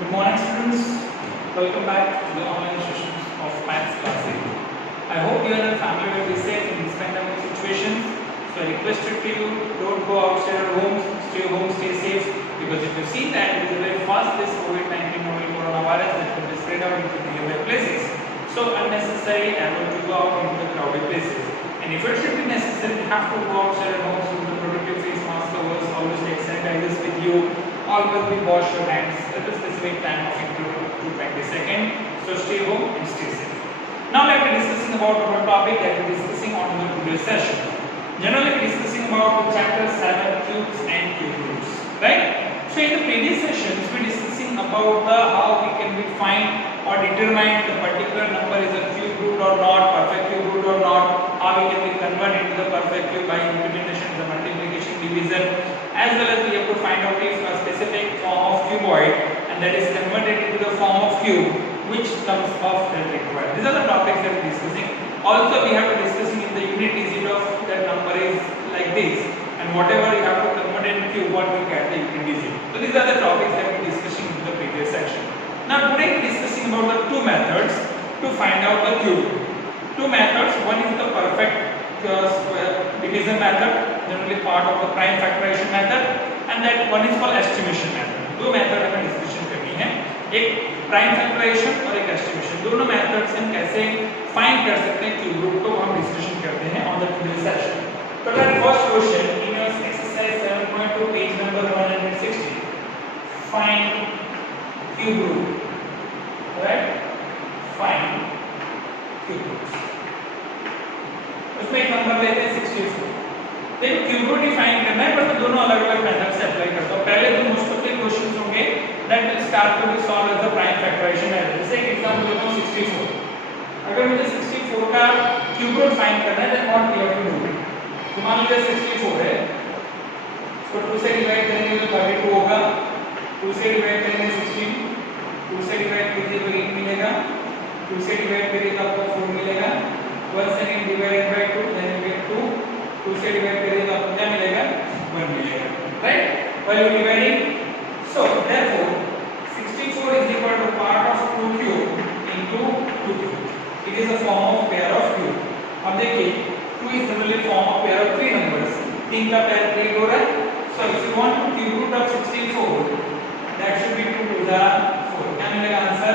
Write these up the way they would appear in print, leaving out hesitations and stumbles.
Good morning, students. Welcome back to the online sessions of Maths Class 8. I hope you and your family will be safe in this pandemic situation. So I requested to you, don't go outside your homes, stay home, stay safe. Because if you see that it is a very fast this COVID-19 novel coronavirus that can be spread out into the nearby places. So unnecessary and to go out into the crowded places. And if it should be necessary, you have to go outside your homes with the protective face mask covers, always take sanitizers with you. Always be wash your hands at a specific time of up to 20 seconds. So stay home and stay safe. Now let me discussing about our topic that we are discussing on the today's session. Generally discussing about the chapter 7 cubes and cube roots, right? So in the previous sessions we discussing about the how we can find or determine the particular number is a cube root or not, perfect cube root or not, how we can convert into the perfect cube by implementation of the multiplication division, as well as we have to find out if a specific form of cuboid and that is converted into the form of cube, which terms of that required. These are the topics that we are discussing. Also we have to discussing in the unit digit of that number is like this, and whatever you have to convert in cube, what we get the unit digit. So these are the topics that we are discussing in the previous section. Now today we are discussing about the two methods to find out the cube. Two methods. One is the perfect square division method, generally part of the prime factorization method, and that one is called estimation method. दो method हमें discussion करनी है, एक prime factorisation और एक estimation. दोनों methods हम कैसे फाइंड कर सकते हैं क्यूब रूट को हम डिस्कशन करते हैं ऑन द टुडे सेशन. तो that first question in your exercise 7.2 page number 160, find cube root, right? Find cube root. उसमें एक नंबर लेते हैं 64. देखो क्यूब रूट डिफाइन करना है, पर दोनों अलग-अलग मेथड से अप्लाई करता हूं. पहले तो मोस्ट ऑफ द क्वेश्चंस होंगे that will start to be solve as the prime factorisation method. जैसे एक एग्जांपल लेता हूं 64. अगर मुझे 64 का क्यूब रूट फाइंड करना है then what we have to do. तो मान लीजिए 64 है, इसको 2 से डिवाइड करेंगे तो 32 होगा. 2 से डिवाइड करेंगे 16, 2 से डिवाइड कीजिए तो 8 मिलेगा. 2 से डिवाइड करिए तो आपको 4 मिलेगा. 1 second divided by 2 then you get 2. 2 से डिवाइड करिए तो आपको क्या मिलेगा? 1 मिलेगा, right? While you dividing, so therefore 64 is equal to part of 2 cube into 2 cube. It is a form of pair of cube. अब देखिए 2 is generally form of pair of 3 numbers. 3 का pair 3 हो रहा है. So if you want to cube root of 64, that should be 2 to the 4. क्या मिलेगा answer?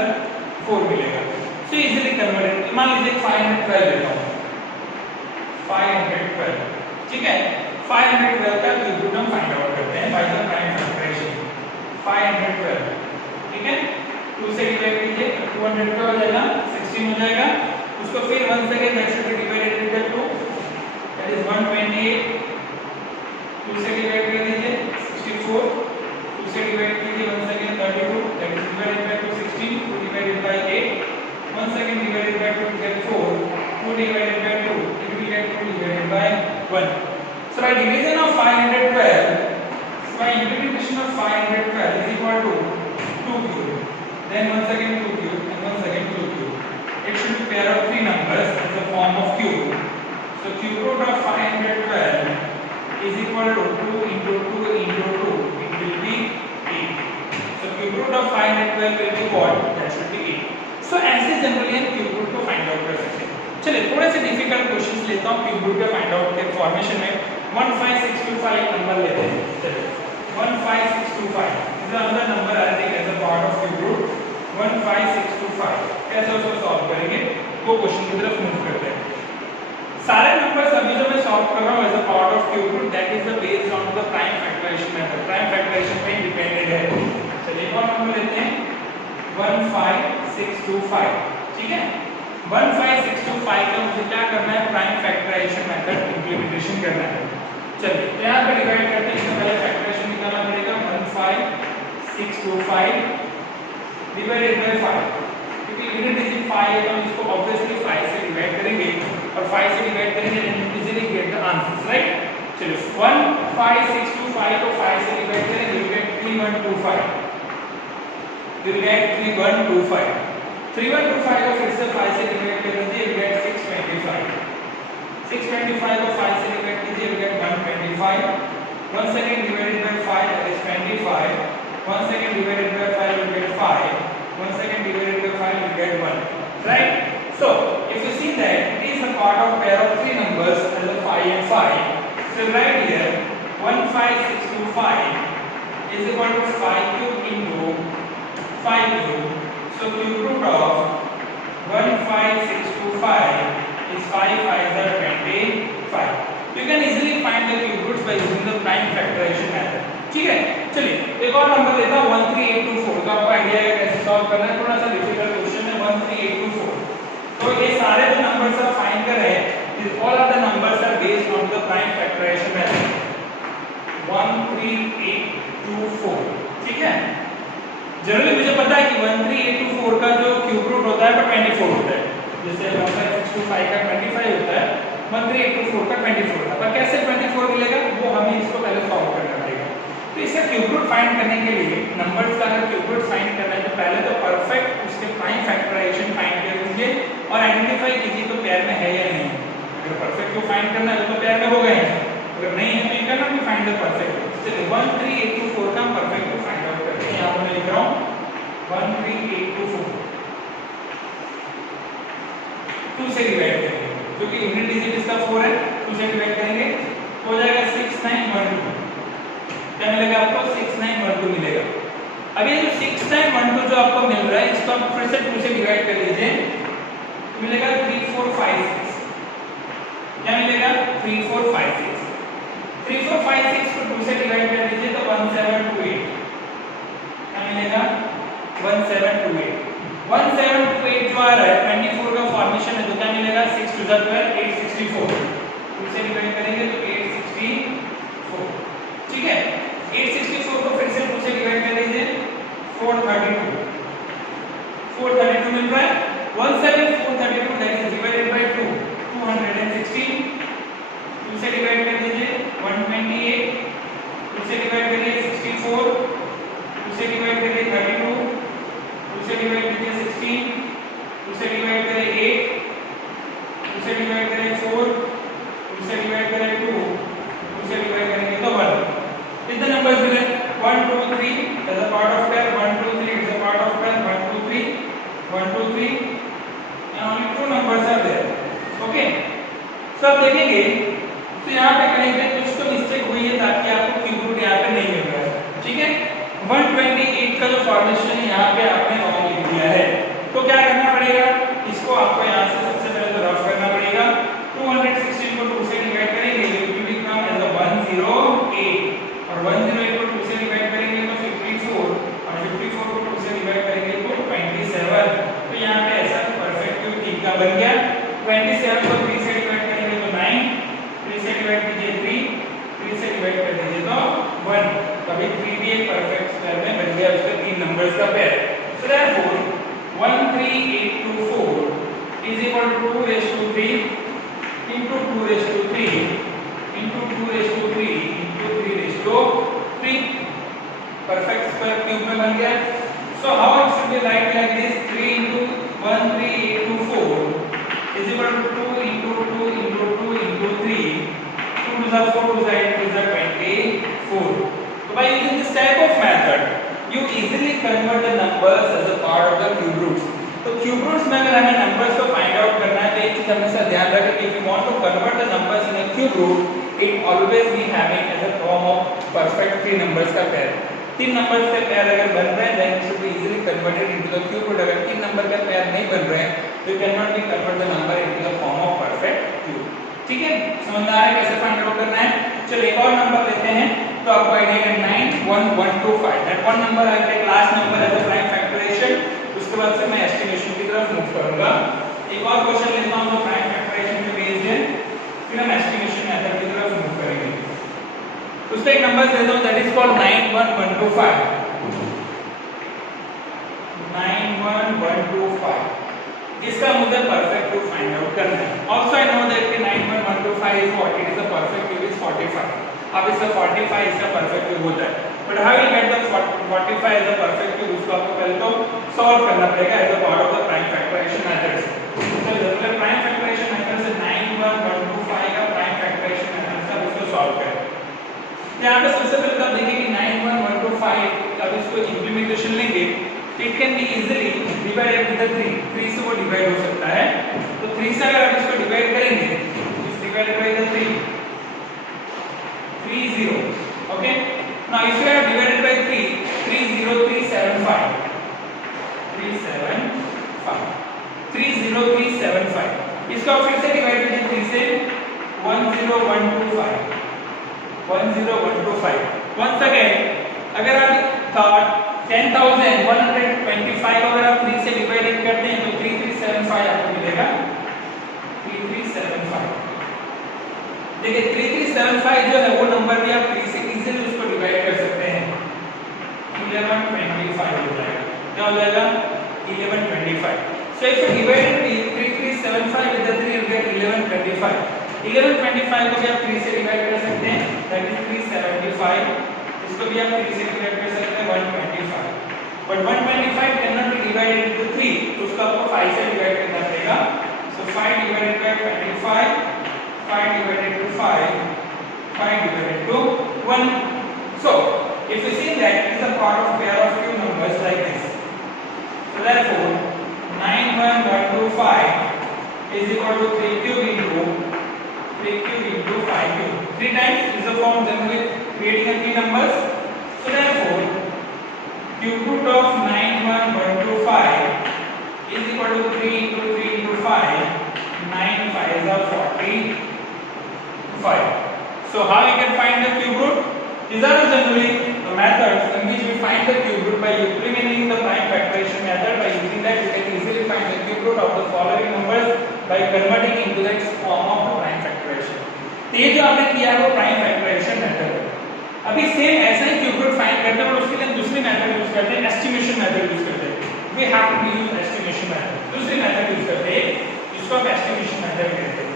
4 मिलेगा. So easily converted. मान लीजिए 512 लेता हूँ. 512, ठीक है? 512 का क्यूब रूट हम फाइंड आउट करते हैं बाय द प्राइम फैक्टराइजेशन. 512, ठीक है? 2 से डिवाइड कीजिए 200 का हो जाएगा, 16 हो जाएगा. उसको फिर 1 second that should be divided with 2, that is 128. 2 से डिवाइड कर दीजिए 64. 2 से डिवाइड कीजिए 1 second 32, that is divided by 2 16, 2 divided by 8. 1 second divided by 2 get 4. 2 divided by 2 it will get 2 divided by 1. So by division of 512, so by implementation of 512 is equal to 2 cube. Then 1 second 2 cube and 1 second 2 cube. It should be pair of 3 numbers in the form of cube. So cube root of 512 is equal to 2 into 2 into 2. It will be 8. So cube root of 512 will be what? That should be 8. सो ऐसे generally हम cube root को find out कर सकते हैं. चलिए थोड़े से difficult questions लेता हूं क्यूब रूट का फाइंड आउट के फॉर्मेशन में. 15625 नंबर लेते हैं. चलिए 15625 is another number I think as a part of cube root. 15625 कैसे उसको सॉल्व करेंगे वो क्वेश्चन की तरफ मूव करते हैं. सारे नंबर्स अभी जो मैं सॉल्व कर रहा हूं as a part of cube root that is the based on the prime factorisation method. Prime factorization पे डिपेंडेंट है. चलिए एक और नंबर लेते हैं 15625, ठीक है? 15625 का मुझे क्या करना है? प्राइम फैक्टराइजेशन मेथड इंप्लीमेंटेशन करना है. चलिए यहां पे डिवाइड करते हैं. इसका पहले फैक्टराइजेशन निकालना पड़ेगा. 15625 डिवाइडेड बाय 5, क्योंकि यूनिट डिजिट 5 है तो हम इसको ऑब्वियसली 5 से डिवाइड करेंगे और 5 से डिवाइड करेंगे then you easily get the answers, right? चलिए 15625 को 5 से डिवाइड करेंगे you get 3125. You will get 3125. 3125 को फिर से 5 से डिवाइड कर दीजिए you get 625. 625 को 5 से डिवाइड कीजिए you get 125. 1 second divided by 5 that is 25. 1 second divided by 5 you get 5. 1 second divided by 5 you get 1, right? So if you see that it is a part of pair of three numbers as a 5 and 5, so right here 15625 is equal to 5 cube into 5 cube. So cube root of 15625 is 5 5s are 25. You can easily find the cube roots by using the prime factorization method. ठीक है, चलिए एक और number देता हूँ 13824 का। आपको idea है कैसे सॉल्व करना है, थोड़ा सा डिफिकल्ट क्वेश्चन है 13824। तो ये सारे जो नंबर्स आप फाइंड कर रहे हैं, all of the numbers are based on the prime factorisation method 13824। ठीक है, जनरली मुझे पता है कि 13824 का जो क्यूब रूट होता है वो 24 होता है, जैसे 15625 का 25 होता है, 13824 का 24 होता है। पर कैसे 24 मिलेगा वो हमें इसको पहले सॉल्व करना पड़ेगा। तो इसका क्यूब रूट फाइंड करने के लिए नंबर्स का अगर क्यूब रूट फाइंड करना है तो पहले तो परफेक्ट उसके प्राइम फैक्टराइजेशन फाइंड कर लीजिए और आइडेंटिफाई कीजिए तो पेयर में है या नहीं। अगर परफेक्ट को फाइंड करना है तो पेयर में होगा ही, अगर नहीं है तो ये करना भी फाइंड द परफेक्ट। चलिए 13824 का परफेक्ट को फाइंड आउट करते हैं। यहां पर मैं लिख रहा हूं 13824 2 से डिवाइड करेंगे क्योंकि यूनिट डिजिट इसका 4 है, 2 से डिवाइड करेंगे हो जाएगा 6912। क्या मिलेगा आपको? 6912 मिलेगा। अब ये जो 6912 जो आपको मिल रहा है इसको आप फिर से 2 से डिवाइड कर लीजिए तो मिलेगा 3456। क्या मिलेगा? 3456। 3456 को 2 से डिवाइड कर लीजिए तो 1728। क्या मिलेगा? 1728। 1728 जो आ रहा है 24 का फॉर्मेशन है तो क्या मिलेगा? 6 2 12 864। 2 से डिवाइड करेंगे तो 864। ठीक है, 864 को फिर से 2 से डिवाइड कर लीजिए 432। 432 मिल रहा है। 17432 दैट इज डिवाइडेड बाय 2 216। 2 से डिवाइड कर दीजिए 128। 2 से डिवाइड करिए 64। 2 से डिवाइड करिए 32। 2 से डिवाइड कीजिए 16। 2 से डिवाइड करिए 8। 2 से डिवाइड करिए 4। 2 से डिवाइड करिए 2। 2 से डिवाइड करेंगे तो 1। कितने नंबर्स मिले? 1 2 3 as a part of pair, 1 2 3 is a part of pair, 1 2 3 1 2 3 and only 2 numbers are there. Okay, so अब देखेंगे तो यहाँ पे कहीं पे कुछ तो मिस्टेक हुई है ताकि आपको क्यूब रूट यहाँ पे नहीं मिल रहा है। ठीक है, 128 का जो फॉर्मेशन है यहाँ पे आपने रॉन्ग लिख दिया है तो क्या करना पड़ेगा? इसको आपको यहाँ से सबसे पहले तो रफ करना पड़ेगा। 216 को 2 से डिवाइड करेंगे ये will become as a 108 और 108 को 2 से डिवाइड करेंगे तो 54 और 54 को 2 से डिवाइड करेंगे तो 27। तो यहाँ पे ऐसा परफेक्ट क्यूब 3 का बन गया। 27 को 3 से डिवाइड करेंगे तो 9। 3 से डिवाइड कीजिए 3। 3 से डिवाइड कर दीजिए तो 1। अभी 3 भी एक परफेक्ट स्क्वायर में बन गया उसके 3 नंबर्स का pair. So therefore 13824 is equal to 2 raised to 3 into 2 raised to 3 into 2 raised to 3 into 3 raised to 3। Perfect square cube में बन गया। So how it should B right like this 3 into 13824 is equal to 2 into 2 into 2 into 3। 2 to the 4 to the 8 to the 24। So by using this type of method you easily convert the numbers as a part of the cube roots। तो cube roots में अगर हमें numbers को find out करना है तो एक चीज हमेशा ध्यान रखें कि if you want to convert the numbers in a cube root it always be having as a form of perfect 3 numbers का पेयर। 3 नंबर्स के पेयर अगर बन रहे हैं then it should be easily converted into the cube root. अगर 3 number का pair नहीं बन रहे हैं तो you can not be convert the number into the form of perfect cube. ठीक है, समझ में आ रहा है कैसे फाइंड आउट करना है? चलो एक और नंबर लेते हैं तो आपको आइडिया है 91125 that one number I take last number as a prime factorization. उसके बाद से मैं एस्टिमेशन की तरफ मूव करूंगा। एक और क्वेश्चन लेता हूं जो प्राइम फैक्टराइजेशन पे बेस्ड है, फिर हम एस्टिमेशन मेथड की तरफ मूव करेंगे। उसपे एक नंबर देता हूं दैट इज कॉल्ड 91125। 91125 इसका मुझे परफेक्ट क्यूब फाइंड आउट करना है। आल्सो आई नो दैट कि 91125 is what it is the perfect cube is 45। अब इसका 45 इसका परफेक्ट क्यूब होता है, but how will get the 45 as a perfect cube? उसको आपको पहले तो सॉल्व करना पड़ेगा as a part of the prime factorisation method. तो जब प्राइम फैक्टराइजेशन मेथड से 91125 का प्राइम फैक्टराइजेशन मेथड से अब इसको सॉल्व करें। यहाँ पे सबसे पहले आप देखिए कि 91125 अब इसको इंप्लीमेंटेशन लेंगे it can be easily divided with 3, 3 से वो डिवाइड हो सकता है। तो 3 से अगर आप इसको डिवाइड करेंगे, इस divided by the 3, 3 0, okay. Now if you have divided by 3, 30375, 375, 30375, इसको आप फिर से डिवाइड कीजिए 3 से, 10125, 10125। वंस अगेन अगर आप 10,125 अगर आप 3 से डिवाइडेड करते हैं तो 3375 आपको मिलेगा, 3375। देखिए 3375 जो है वो नंबर भी आप 3 से इजीली उसको डिवाइड कर सकते हैं, 1125 हो जाएगा। क्या हो जाएगा? 1125। So if you divide 3375 with the 3 you get 1125. 1125 को भी आप 3 से डिवाइड कर सकते हैं, that is 375। इसको भी आप 3 से डिवाइड कर सकते हैं, 125। But 125 cannot be divided into 3, तो उसको आपको 5 से डिवाइड करना पड़ेगा। So 5 divided by 25, 5 divided to 5, 5 divided to 1. So if you see that it is a part of pair of two numbers like this. So therefore 91125 is equal to 3 cube into 5 cube. 3 times is a form generally creating a 3 numbers. So therefore cube root of 91125 is equal to 3 into 3 into 5. 9 5s are 45. So how we can find the cube root? These are generally the methods in which we find the cube root by implementing the prime factorization method. By using that you can easily find the cube root of the following numbers by converting into the form of the prime factorization. तो ये जो आपने किया है वो prime factorisation method है। अभी same ऐसा ही क्यूब रूट फाइंड करते हैं और उसके लिए दूसरी मेथड यूज करते हैं, एस्टिमेशन मेथड यूज करते हैं। We have to use estimation method, दूसरी मेथड यूज करते हैं जिसको हम एस्टिमेशन मेथड कहते हैं।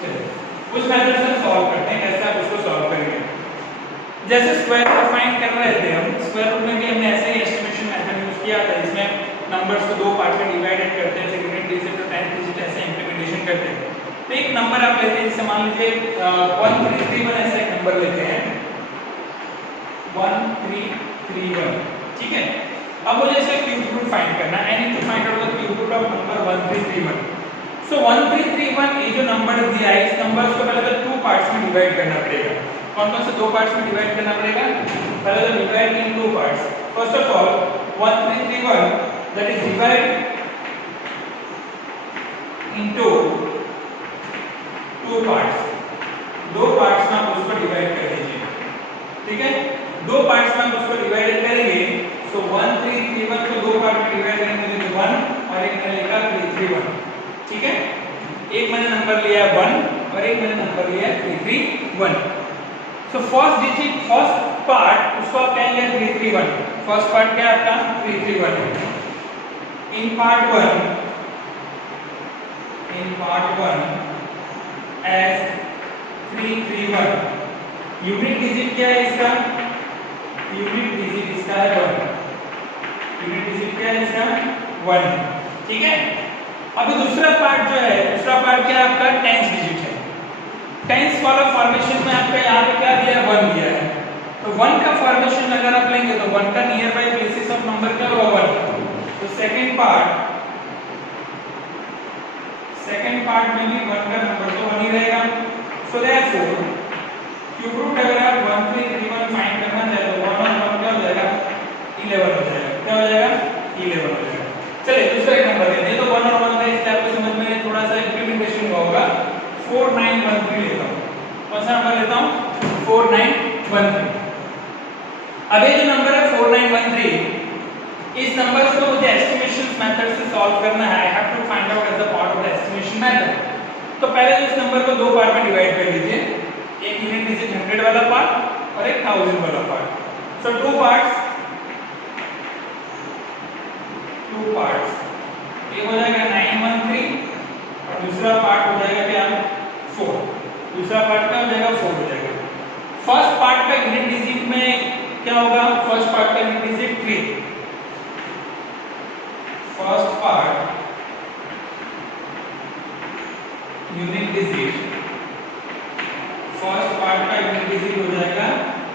चलिए उस मेथड से सॉल्व करते हैं, कैसे आप उसको सॉल्व करेंगे। जैसे स्क्वायर रूट फाइंड कर रहे थे हम, स्क्वायर रूट में भी हमने ऐसे ही एस्टिमेशन मेथड यूज किया था, इसमें नंबर्स को दो पार्ट में डिवाइडेड करते हैं, सेकंड डिजिट और 10th डिजिट ऐसे इंप्लीमेंटेशन करते हैं। तो एक नंबर आप लेते हैं, जैसे मान लीजिए 1331 ऐसा एक नंबर लेते हैं, 1331, ठीक है। अब मुझे इसका क्यूब रूट फाइंड करना है, I need to find out the cube root of number 1331। So 1331 ये जो नंबर दिया है, इस नंबर को पहले तो 2 पार्ट्स में डिवाइड करना पड़ेगा। कौन-कौन से 2 पार्ट्स में डिवाइड करना पड़ेगा? पहले तो divide in 2 parts. First of all 1331 that is divide into 2 parts, 2 parts में आप उसको डिवाइड कर दीजिए, ठीक है। 2 पार्ट्स में आप उसको डिवाइड करेंगे, सो 1331 को 2 पार्ट में डिवाइड करेंगे तो 1 और एक मैंने लिखा 331, ठीक है। एक मैंने नंबर लिया 1 और एक मैंने नंबर लिया 331। So first digit, first part उसको आप कहेंगे 331। फर्स्ट पार्ट क्या है आपका? 331 है। In part 1 as 331, unit digit क्या है इसका? यूनिट डिजिट इसका है 1। यूनिट डिजिट क्या है इसका? 1, ठीक है। अभी दूसरा पार्ट जो है, दूसरा पार्ट क्या है आपका? 10th डिजिट है। 10th वाला फॉर्मेशन में आपका यहाँ पे क्या दिया है? 1 दिया है। तो 1 का फॉर्मेशन अगर आप लेंगे तो 1 का near by places of number क्या होगा? 1। तो सेकंड पार्ट में भी 1 का नंबर तो 1 ही रहेगा। सो देयरफॉर क्यूब रूट अगर आप 1331 फाइंड करना चाहे तो 1 और 1 क्या हो जाएगा? 11 हो जाएगा। क्या हो जाएगा? 11 हो जाएगा। चलिए दूसरा एक नंबर लेते हैं, तो 1 और 1 का इससे आपको समझ में थोड़ा सा इंप्लीमेंटेशन होगा। 4913 लेता हूँ। कौन सा नंबर लेता हूँ? 4913। अब ये जो नंबर है 4913, इस नंबर को मुझे एस्टिमेशन मेथड से सॉल्व करना है। I have to find out as a part of the estimation method. तो पहले इस नंबर को 2 पार्ट में डिवाइड कर लीजिए, एक यूनिट डिजिट 100 वाला पार्ट और एक 1000 वाला पार्ट। सो 2 पार्ट्स, एक हो जाएगा 913 और दूसरा पार्ट हो जाएगा क्या? 4। दूसरा पार्ट क्या हो जाएगा? 4 हो जाएगा। फर्स्ट पार्ट का यूनिट डिजिट में क्या होगा? फर्स्ट पार्ट का unit digit 3। First part unit digit, first part का यूनिट डिजिट हो जाएगा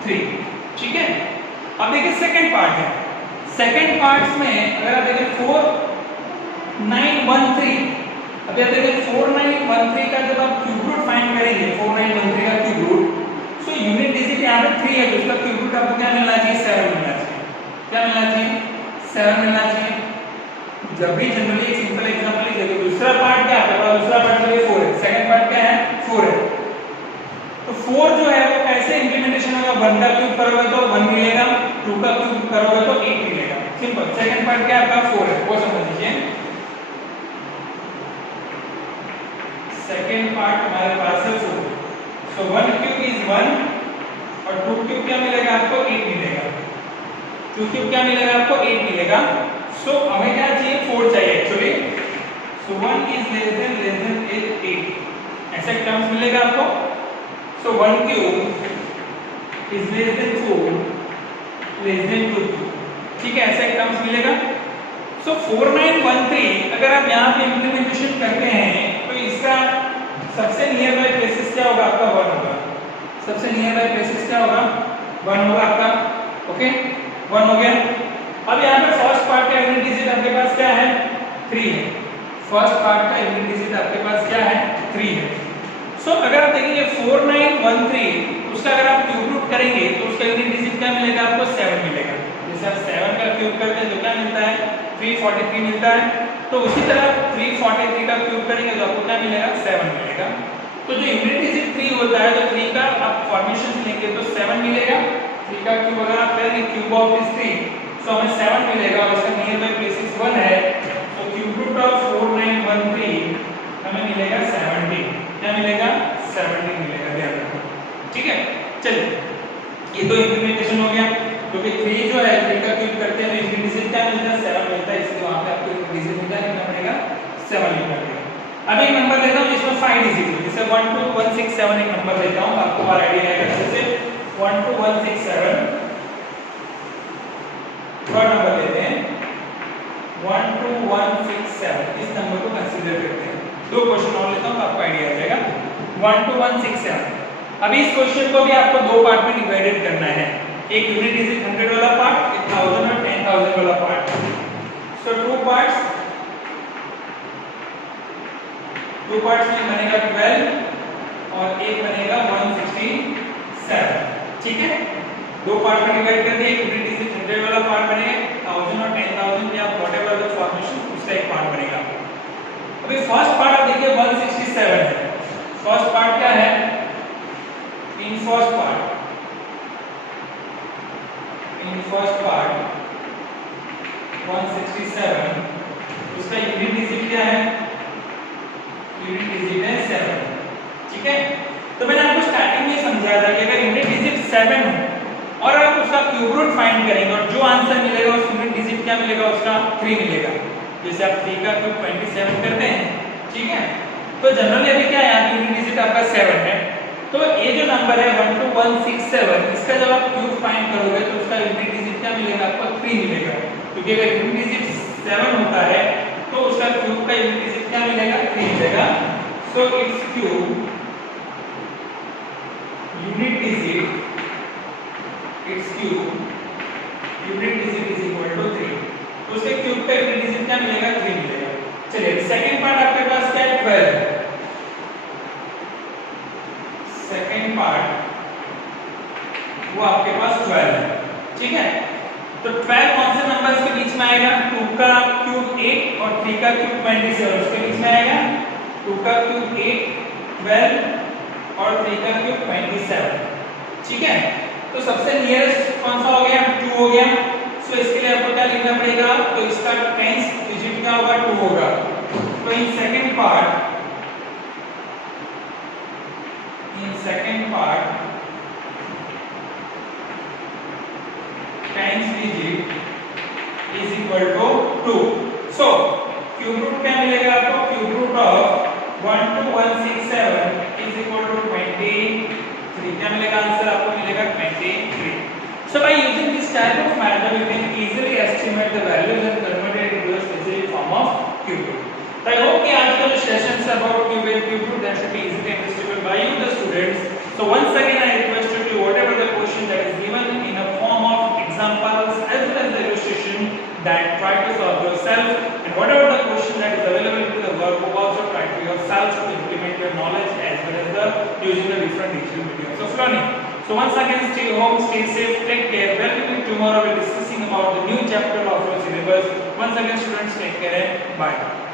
3, ठीक है। अब देखिए सेकंड पार्ट है। सेकंड पार्ट्स में अगर आप देखें 4913, अभी आप देखें 4913 का जब आप क्यूब रूट फाइंड करेंगे, 4913 का cube root, so unit digit यहाँ पे 3 है, तो उसका क्यूब रूट आपको क्या मिलना चाहिए? 7 मिलना चाहिए। क्या मिलना चाहिए? 7 मिलना चाहिए। जब भी जनरली एक सिंपल एग्जांपल लीजिए, तो दूसरा पार्ट क्या है? दूसरा पार्ट के लिए 4 है, सेकंड पार्ट क्या है? 4 है। तो 4 जो है वो कैसे इंप्लीमेंटेशन होगा? 1 का क्यूब करोगे तो 1 मिलेगा, 2 का क्यूब करोगे तो 8 मिलेगा। सिंपल। सेकंड पार्ट क्या आपका? 4 है, वो समझ लीजिए। सेकंड पार्ट हमारे पास है 4, सो 1 क्यूब इज 1 और 2 क्यूब क्या मिलेगा आपको? 8 मिलेगा। 2 क्यूब क्या मिलेगा आपको? 8 मिलेगा। सो हमें क्या चाहिए? 4 चाहिए actually. So 1 is less than 8, ऐसा टर्म्स मिलेगा आपको। सो 1 cube is less than 4 less than 2 cube, ठीक है, ऐसा टर्म्स मिलेगा। सो 4913 अगर आप यहाँ पे इंप्लीमेंटेशन करते हैं तो इसका सबसे नियर बाय प्लेसेस क्या होगा? आपका 1 होगा। सबसे नियर बाय प्लेसेस क्या होगा? 1 होगा आपका। ओके, 1 हो गया। अब यहाँ पे फर्स्ट पार्ट का यूनिट डिजिट आपके पास क्या है? 3 है। फर्स्ट पार्ट का यूनिट डिजिट आपके पास क्या है? 3 है। सो अगर आप देखेंगे 4913 उसका अगर आप क्यूब रूट करेंगे तो उसका यूनिट डिजिट क्या मिलेगा आपको? 7 मिलेगा। जैसे आप 7 का क्यूब करते हैं तो क्या मिलता है? 343 मिलता है। तो उसी तरह 343 का क्यूब करेंगे तो आपको क्या मिलेगा? 7 मिलेगा। तो जो यूनिट डिजिट 3 होता है तो 3 का आप फॉर्मेशन लेंगे तो 7 मिलेगा। 3 का क्यूब अगर आप करेंगे क्यूब ऑफ दिस 3 तो हमें 7 मिलेगा और उसका नियर बाय प्लेसेस 1 है। तो क्यूब रूट ऑफ 4913 हमें मिलेगा 17। क्या मिलेगा? 17 मिलेगा, ध्यान रखो, ठीक है। चलिए, ये तो इंप्लीमेंटेशन हो गया, क्योंकि 3 जो है 3 का क्यूब करते हैं तो यूनिट डिजिट क्या मिलता है? 7 मिलता है, इसलिए वहां पे आपको यूनिट डिजिट क्या लिखना पड़ेगा? 7 लिखना पड़ेगा। अब एक नंबर लेता हूं जिसमें 5 डिजिट है, जैसे 1 2 1 6 7 एक नंबर लेता हूं, आपको और आईडिया आएगा। जैसे 1 2 1 6 7 थर्ड नंबर लेते हैं 1 2 1 6 7, इस नंबर को कंसीडर करते हैं। दो क्वेश्चन और लेता हूं, आपको आईडिया आ जाएगा। 1 2 1 6 7। अभी इस क्वेश्चन को भी आपको दो पार्ट में डिवाइडेड करना है, एक यूनिट डिजिट 100 वाला पार्ट, एक 1000 और 10000 वाला पार्ट। सो टू पार्ट्स में बनेगा 12 और एक बनेगा 167, ठीक है। दो पार्ट में डिवाइड कर दिए, यूनिट डिजिट 100 वाला पार्ट बनेगा, 1000 और 10000 या व्हाटएवर द फॉर्मेशन उसका एक पार्ट बनेगा। अभी फर्स्ट पार्ट आप देखिए 167 है। फर्स्ट पार्ट क्या है? इन फर्स्ट पार्ट 167 उसका यूनिट डिजिट क्या है? यूनिट डिजिट है 7, ठीक है। तो मैंने आपको स्टार्टिंग में समझाया था कि अगर यूनिट डिजिट 7 हो और आप उसका क्यूब रूट फाइंड करेंगे और जो आंसर मिलेगा उस यूनिट डिजिट क्या मिलेगा? उसका 3 मिलेगा। जैसे आप 3 का क्यूब 27 करते हैं, ठीक है। तो जनरली अभी क्या है? यहाँ यूनिट डिजिट आपका 7 है, तो ये जो नंबर है 1 2 1 6 7 इसका जब आप क्यूब फाइंड करोगे तो उसका यूनिट डिजिट क्या मिलेगा? आपको 3 मिलेगा, क्योंकि अगर यूनिट डिजिट 7 होता है तो उसका क्यूब का यूनिट डिजिट क्या मिलेगा? 3 मिलेगा। So it's cube unit digit is equal to 3, तो उसके क्यूब का यूनिट डिजिट क्या मिलेगा? 3 मिलेगा। चलिए, सेकंड पार्ट आपके पास क्या है? 12 है। सेकंड पार्ट वो आपके पास 12 है, ठीक है। तो 12 कौन से नंबर्स के बीच में आएगा? 2 का क्यूब 8 और 3 का क्यूब 27 उसके बीच में आएगा। 2 का क्यूब 8 12 और 3 का क्यूब 27, ठीक है। तो सबसे नियरेस्ट कौन सा हो गया? 2 हो गया। सो इसके लिए आपको क्या लिखना पड़ेगा? तो इसका 10th डिजिट क्या होगा? 2 होगा। तो in second part 10th digit is equal to 2. So cube root क्या मिलेगा आपको? Cube root of 1 2 1 6 7 is equal to 23. क्या मिलेगा आंसर? आपको मिलेगा 23. So by using this type of method you can easily estimate the values and convert it into a specific form of cube root. So I hope कि आज का जो session है about cube and cube root that should be easily understood by you the students. So once again I request you to whatever the question that is given in a form of examples as well as the illustration that try to solve yourself, and whatever the question that is available into the workbook, also try to yourself to implement your knowledge as well as the using the different digital mediums of learning. So once again, stay home, stay safe, take care. Well, we will tomorrow be discussing about the new chapter of your syllabus. Once again, students, take care and bye.